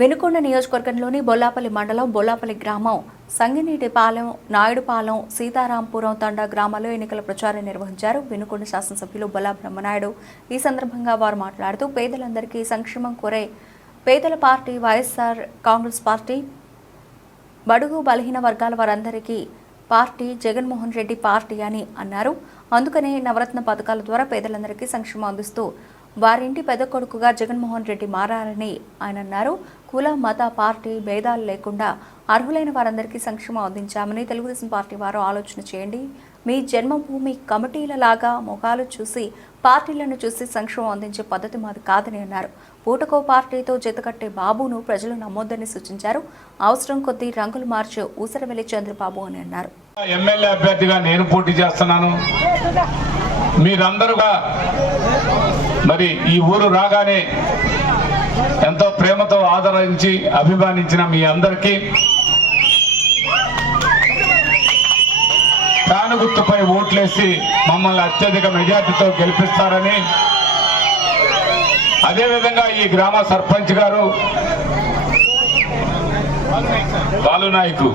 వెనుకొండ నియోజకవర్గంలోని బొల్లాపల్లి మండలం బొల్లాపల్లి గ్రామం సంగినీటిపాలెం నాయుడుపాలెం సీతారాంపురం తండా గ్రామాల్లో ఎన్నికల ప్రచారం నిర్వహించారు. వెనుకొండ శాసనసభ్యులు బొల్లా బ్రహ్మనాయుడు ఈ సందర్భంగా వారు మాట్లాడుతూ పేదలందరికీ సంక్షేమం కోరే పేదల పార్టీ వైఎస్ఆర్ కాంగ్రెస్ పార్టీ, బడుగు బలహీన వర్గాల వారందరికీ పార్టీ జగన్మోహన్ రెడ్డి పార్టీ అని అన్నారు. అందుకనే నవరత్న పథకాల ద్వారా పేదలందరికీ సంక్షేమం అందిస్తూ వారింటి పెద్ద కొడుకుగా జగన్మోహన్ రెడ్డి మారారని ఆయన అన్నారు. కుల మత పార్టీ భేదాలు లేకుండా అర్హులైన వారందరికీ సంక్షేమం అందించామని తెలుగుదేశం పార్టీ వారు ఆలోచన చేయండి. మీ జన్మభూమి కమిటీల లాగా మొఖాలు చూసి పార్టీలను చూసి సంక్షేమం అందించే పద్ధతి మాది కాదని అన్నారు. పూటకో పార్టీతో జతకట్టే బాబును ప్రజలు నమ్మొద్దని సూచించారు. అవసరం కొద్దీ రంగులు మార్చు ఊసరవెల్లి చంద్రబాబు అని అన్నారు. ఎమ్మెల్యే అభ్యర్థిగా నేను పోటీ చేస్తున్నాను. మీరందరూ మరి ఈ ఊరు రాగానే ఎంతో ప్రేమతో ఆదరించి అభిమానించిన మీ అందరికీ ఫ్యాను గుర్తుపై ఓట్లేసి మమ్మల్ని అత్యధిక మెజార్టీతో గెలిపిస్తారని, అదేవిధంగా ఈ గ్రామ సర్పంచ్ గారు బాలునాయకు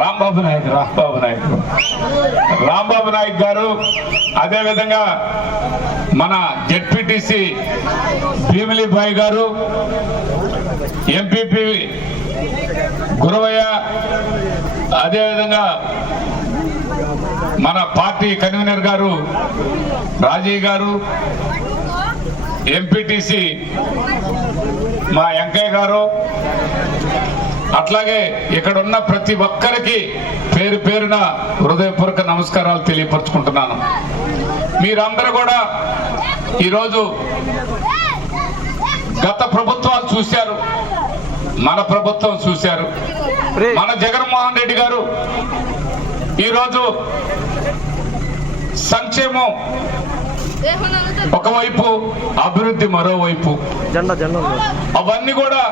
రాంబాబు నాయక్ గారు, అదేవిధంగా మన జెడ్పీటీసీ భీమిలిబాయి గారు, ఎంపీపీ గురవయ్య, అదేవిధంగా మన పార్టీ కన్వీనర్ గారు రాజీ గారు, ఎంపీటీసీ మా వెంకయ్య గారు, అట్లాగే ఇక్కడ ఉన్న ప్రతి ఒక్కరికి పేరు పేరున హృదయపూర్వక నమస్కారాలు తెలియపరుచుకుంటున్నాను. మీరందరూ కూడా ఈరోజు గత ప్రభుత్వాలు చూశారు, మన ప్రభుత్వం చూశారు. మన జగన్మోహన్ రెడ్డి గారు ఈరోజు సంక్షేమం ఒకవైపు, అభివృద్ధి మరోవైపు, అవన్నీ కూడా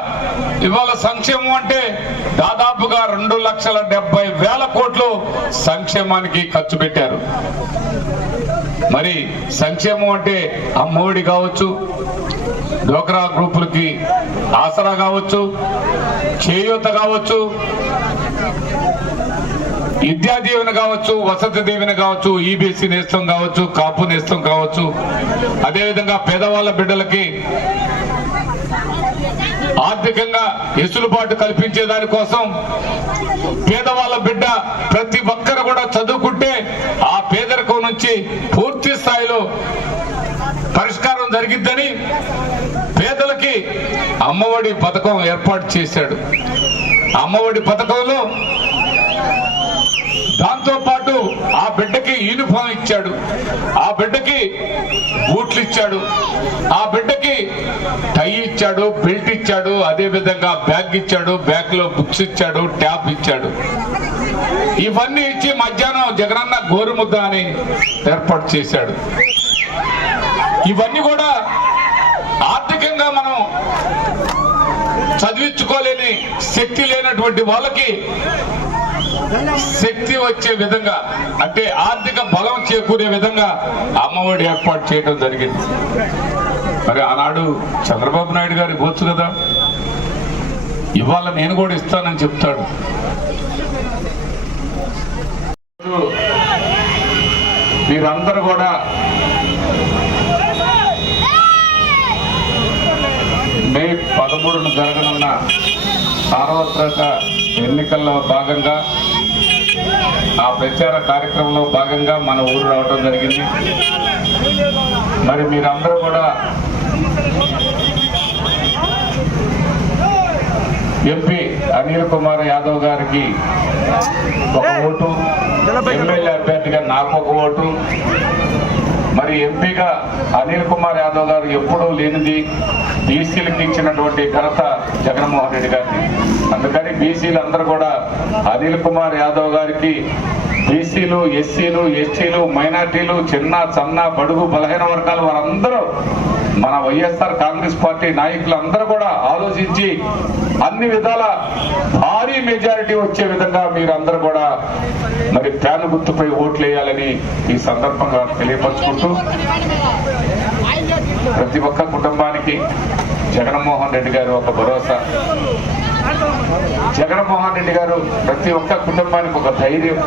ఇవాళ సంక్షేమం అంటే దాదాపుగా 2,70,000 కోట్లు సంక్షేమానికి ఖర్చు పెట్టారు. మరి సంక్షేమం అంటే అమ్మఒడి కావచ్చు, డ్వాక్రా గ్రూపులకి ఆసరా కావచ్చు, చేయూత కావచ్చు, విద్యా దీవెన కావచ్చు, వసతి దీవెన కావచ్చు, ఈబీసీ నేస్తం కావచ్చు, కాపు నేస్తం కావచ్చు, అదేవిధంగా పేదవాళ్ళ బిడ్డలకి ఆర్థికంగా వెసులుబాటు కల్పించే దానికోసం పేదవాళ్ళ బిడ్డ ప్రతి ఒక్కరు కూడా చదువుకుంటే ఆ పేదరికం నుంచి పూర్తి స్థాయిలో పరిష్కారం జరిగిద్దని పేదలకి అమ్మఒడి పథకం ఏర్పాటు చేశాడు. అమ్మఒడి పథకంలో దాంతో పాటు ఆ బిడ్డకి యూనిఫామ్ ఇచ్చాడు, ఆ బిడ్డకి బూట్లు ఇచ్చాడు, ఆ బిడ్డకి టై ఇచ్చాడు, బెల్ట్ ఇచ్చాడు, అదే విధంగా బ్యాగ్ ఇచ్చాడు, బ్యాగ్ లో బుక్స్ ఇచ్చాడు, ట్యాబ్ ఇచ్చాడు. ఇవన్నీ ఇచ్చి మధ్యాహ్నం జగనన్న గోరుముద్ద అని ఏర్పాటు చేశాడు. ఇవన్నీ కూడా ఆర్థికంగా మనం చదివించుకోలేని శక్తి లేనటువంటి వాళ్ళకి శక్తి వచ్చే విధంగా, అంటే ఆర్థిక బలం చేకూరే విధంగా అమ్మఒడి ఏర్పాటు చేయడం జరిగింది. మరి ఆనాడు చంద్రబాబు నాయుడు గారు ఇవ్వచ్చు కదా, ఇవాళ నేను కూడా ఇస్తానని చెప్తాడు. మీరందరూ కూడా మే 13న జరగనున్న సార్వత్రిక ఎన్నికల్లో భాగంగా ఆ ప్రచార కార్యక్రమంలో భాగంగా మన ఊరు రావడం జరిగింది. మరి మీరందరూ కూడా ఎంపీ అనిల్ కుమార్ యాదవ్ గారికి ఒక ఓటు, ఎమ్మెల్యే అభ్యర్థిగా నాకు ఒక ఓటు. మరి ఎంపీగా అనిల్ కుమార్ యాదవ్ గారు ఎప్పుడూ లేనిది బీసీలకు ఇచ్చినటువంటి ఘనత జగన్మోహన్ రెడ్డి గారికి. అందుకని బీసీలు అందరూ కూడా అనిల్ కుమార్ యాదవ్ గారికి, బీసీలు, ఎస్సీలు, ఎస్టీలు, మైనార్టీలు, చిన్న సన్న బడుగు బలహీన వర్గాలు వారందరూ మన వైఎస్ఆర్ కాంగ్రెస్ పార్టీ నాయకులు అందరూ కూడా ఆలోచించి అన్ని విధాల భారీ మెజారిటీ వచ్చే విధంగా మీరందరూ కూడా మరి ఫ్యాను గుర్తుపై ఓట్లు వేయాలని ఈ సందర్భంగా తెలియపరుచుకుంటూ ప్రతి ఒక్క కుటుంబానికి జగన్మోహన్ రెడ్డి గారు ఒక భరోసా. జగన్మోహన్ రెడ్డి గారు ప్రతి ఒక్క కుటుంబానికి ఒక ధైర్యం.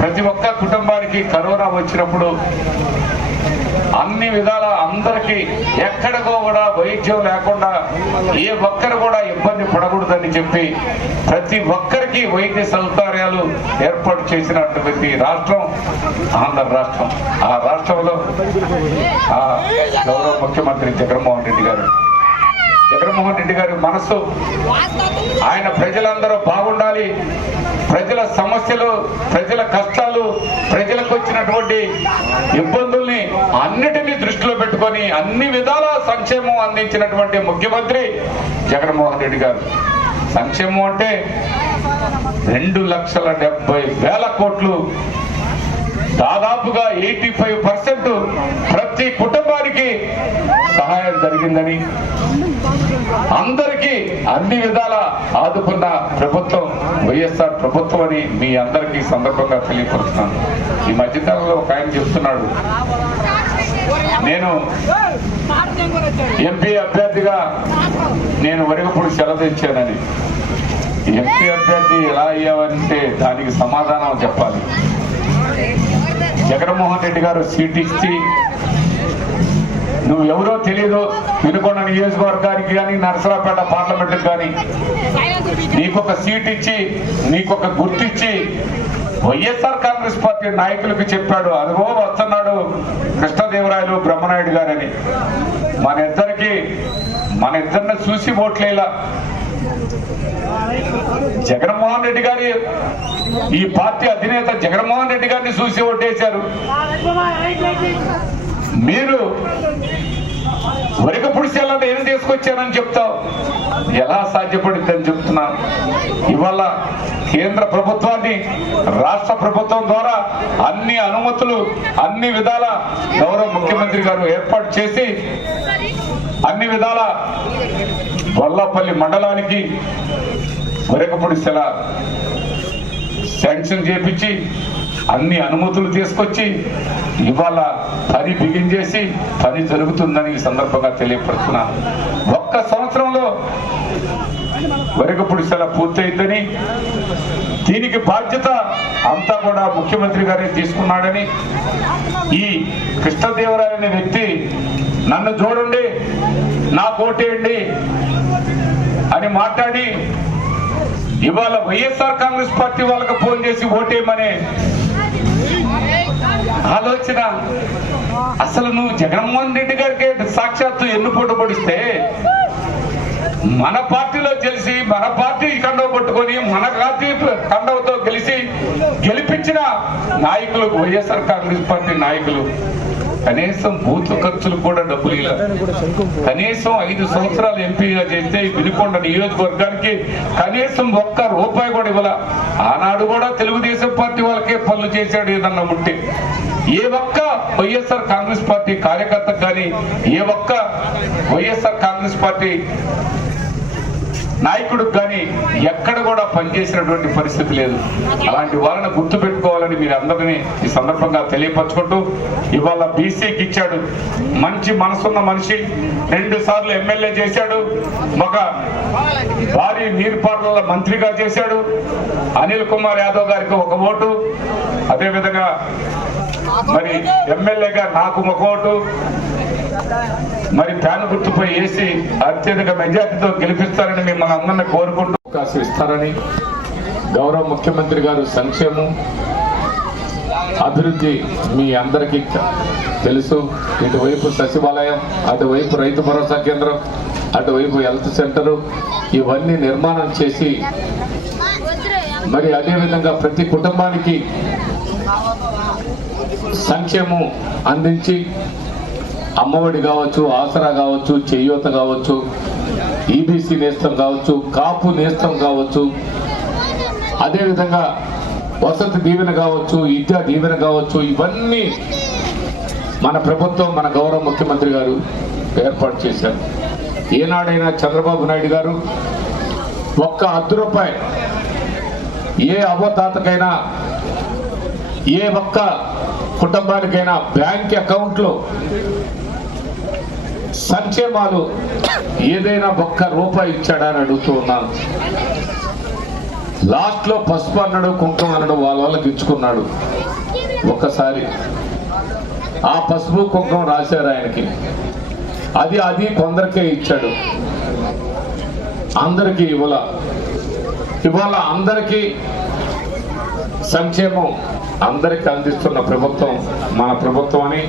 ప్రతి ఒక్క కుటుంబానికి కరోనా వచ్చినప్పుడు అన్ని విధాల అందరికీ ఎక్కడికో కూడా వైద్యం లేకుండా ఏ ఒక్కరు కూడా ఇబ్బంది పడకూడదని చెప్పి ప్రతి ఒక్కరికి వైద్య సౌకర్యాలు ఏర్పాటు చేసినటువంటి రాష్ట్రం ఆంధ్ర రాష్ట్రం. ఆ రాష్ట్రంలో గౌరవ ముఖ్యమంత్రి జగన్మోహన్ రెడ్డి గారు. జగన్మోహన్ రెడ్డి గారి మనస్సు ఆయన ప్రజలందరూ బాగుండాలి, ప్రజల సమస్యలు, ప్రజల కష్టాలు, ప్రజలకు వచ్చినటువంటి ఇబ్బందుల్ని అన్నిటినీ దృష్టిలో పెట్టుకొని అన్ని విధాల సంక్షేమం అందించినటువంటి ముఖ్యమంత్రి జగన్మోహన్ రెడ్డి గారు. సంక్షేమం అంటే 2,70,000 కోట్లు, దాదాపుగా 85% ప్రతి కుటుంబానికి సహాయం జరిగిందని, అందరికీ అన్ని విధాల ఆదుకున్న ప్రభుత్వం వైఎస్ఆర్ ప్రభుత్వం అని మీ అందరికీ సందర్భంగా తెలియపరుస్తున్నాను. ఈ మధ్యకాలంలో ఒక ఆయన చెప్తున్నాడు, నేను ఎంపీ అభ్యర్థిగా నేను వరిగపూడి సెలవు తెచ్చానని. ఎంపీ అభ్యర్థి ఎలా అయ్యావంటే దానికి సమాధానం చెప్పాలి. జగన్మోహన్ రెడ్డి గారు సీట్ ఇచ్చి నువ్వెవరో తెలియదు, వినుకొండ నియోజకవర్గానికి కానీ నరసరావుపేట పార్లమెంట్కి కానీ నీకొక సీట్ ఇచ్చి నీకొక గుర్తిచ్చి వైఎస్ఆర్ కాంగ్రెస్ పార్టీ నాయకులకు చెప్పాడు. అదిగో వస్తున్నాడు కృష్ణదేవరాయలు బ్రహ్మనాయుడు గారని. మన ఇద్దరిని చూసి ఓట్లేలా. జగన్మోహన్ రెడ్డి గారి ఈ పార్టీ అధినేత జగన్మోహన్ రెడ్డి గారిని చూసి ఓటేశారు. మీరు వరిగపూడి సెల్లని ఏం తీసుకొచ్చారని చెప్తావు, ఎలా సాధ్యపడిందని చెప్తున్నా. ఇవాళ కేంద్ర ప్రభుత్వాన్ని రాష్ట్ర ప్రభుత్వం ద్వారా అన్ని అనుమతులు అన్ని విధాల గౌరవ ముఖ్యమంత్రి గారు ఏర్పాటు చేసి అన్ని విధాల బొల్లపల్లి మండలానికి వరిగపూడి సెల శాంక్షన్ చేపించి అన్ని అనుమతులు తీసుకొచ్చి ఇవాళ పని బిగించేసి పని జరుగుతుందని ఈ సందర్భంగా తెలియపరుస్తున్నాను. ఒక్క సంవత్సరంలో వరిగపూడి సెల పూర్తయిందని, దీనికి బాధ్యత అంతా కూడా ముఖ్యమంత్రి గారే తీసుకున్నాడని, ఈ కృష్ణదేవరాయ అనే వ్యక్తి నన్ను చూడండి నాకు ఓటేయండి అని మాట్లాడి ఇవాళ వైఎస్ఆర్ కాంగ్రెస్ పార్టీ వాళ్ళకి ఫోన్ చేసి ఓటేయమనే ఆలోచన. అసలు నువ్వు జగన్మోహన్ రెడ్డి గారికి సాక్షాత్తు ఎన్నుపోటు పడిస్తే మన పార్టీలో గెలిచి మన పార్టీ కండవ పట్టుకొని మన పార్టీ కండవతో గెలిపించిన నాయకులు వైఎస్ఆర్ కాంగ్రెస్ పార్టీ నాయకులు కనీసం బూత్ ఖర్చులు కూడా డబ్బులు ఇలా, కనీసం 5 సంవత్సరాలు ఎంపీగా చేస్తే వినుకొండ నియోజకవర్గానికి కనీసం ₹1 కూడా ఇవ్వాల. ఆనాడు కూడా తెలుగుదేశం పార్టీ వాళ్ళకే పనులు చేశాడు ఏదన్నా ఉంటే. ఏ ఒక్క వైఎస్ఆర్ కాంగ్రెస్ పార్టీ కార్యకర్తకు కానీ ఏ ఒక్క వైఎస్ఆర్ కాంగ్రెస్ పార్టీ నాయకుడికి కానీ ఎక్కడ కూడా పనిచేసినటువంటి పరిస్థితి లేదు. అలాంటి వాళ్ళని గుర్తు పెట్టుకోవాలని మీరు అందరినీ ఈ సందర్భంగా తెలియపరచుకుంటూ, ఇవాళ బీసీకి ఇచ్చాడు. మంచి మనసున్న మనిషి, 2 సార్లు ఎమ్మెల్యే చేశాడు, ఒక భారీ నీరుపారుల మంత్రిగా చేశాడు. అనిల్ కుమార్ యాదవ్ గారికి 1 ఓటు, అదేవిధంగా మరి ఎమ్మెల్యేగా నాకు 1 ఓటు, మరి ఫ్యాన్ గుర్తుపై వేసి అత్యధిక మెజార్టీతో గెలిపిస్తారని మిమ్మల్ని అందరినీ కోరుకుంటూ అవకాశం ఇస్తారని, గౌరవ ముఖ్యమంత్రి గారు సంక్షేమం అభివృద్ధి మీ అందరికీ తెలుసు. ఇటువైపు సచివాలయం, అటువైపు రైతు భరోసా కేంద్రం, అటువైపు హెల్త్ సెంటరు ఇవన్నీ నిర్మాణం చేసి మరి అదేవిధంగా ప్రతి కుటుంబానికి సంక్షేమం అందించి అమ్మఒడి కావచ్చు, ఆసరా కావచ్చు, చేయూత కావచ్చు, ఈబీసీ నేస్తం కావచ్చు, కాపు నేస్తం కావచ్చు, అదేవిధంగా వసతి దీవెన కావచ్చు, విద్యా దీవెన కావచ్చు, ఇవన్నీ మన ప్రభుత్వం మన గౌరవ ముఖ్యమంత్రి గారు ఏర్పాటు చేశారు. ఏనాడైనా చంద్రబాబు నాయుడు గారు ₹1 ఏ అవ్వతాతకైనా ఏ ఒక్క కుటుంబానికైనా బ్యాంక్ అకౌంట్లో సంక్షేమాలు ఏదైనా ఒక్క రూపాయి ఇచ్చాడా అని అడుగుతూ ఉన్నాను. లాస్ట్ లో పసుపు అన్నాడు, కుంకుమ అన్నాడు, వాళ్ళకి ఇచ్చుకున్నాడు. ఒక్కసారి ఆ పసుపు కుంకుమ రాశారు ఆయనకి, అది కొందరికే ఇచ్చాడు, అందరికీ ఇవాళ అందరికీ సంక్షేమం అందరికీ అందిస్తున్న ప్రభుత్వం మన ప్రభుత్వం అని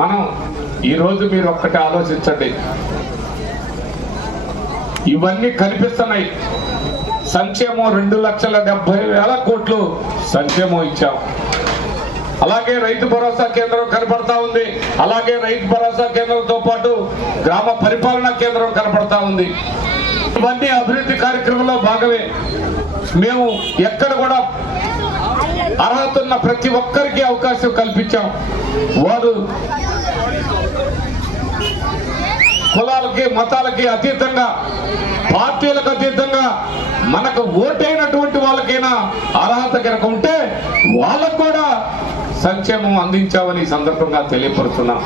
మనం ఈరోజు మీరు ఒక్కటి ఆలోచించండి. ఇవన్నీ కనిపిస్తున్నాయి. సంక్షేమం 2,70,000 కోట్లు సంక్షేమం ఇచ్చాం. అలాగే రైతు భరోసా కేంద్రం కనపడతా ఉంది. అలాగే రైతు భరోసా కేంద్రంతో పాటు గ్రామ పరిపాలనా కేంద్రం కనపడతా ఉంది. ఇవన్నీ అభివృద్ధి కార్యక్రమంలో భాగమే. మేము ఎక్కడ కూడా అర్హత ఉన్న ప్రతి ఒక్కరికి అవకాశం కల్పించాం. వారు కులాలకి మతాలకి అతీతంగా, పార్టీలకు అతీతంగా మనకు ఓటైనటువంటి వాళ్ళకైనా అర్హత కనుక ఉంటే వాళ్ళకు కూడా సంక్షేమం అందించామని ఈ సందర్భంగా తెలియపరుస్తున్నాం.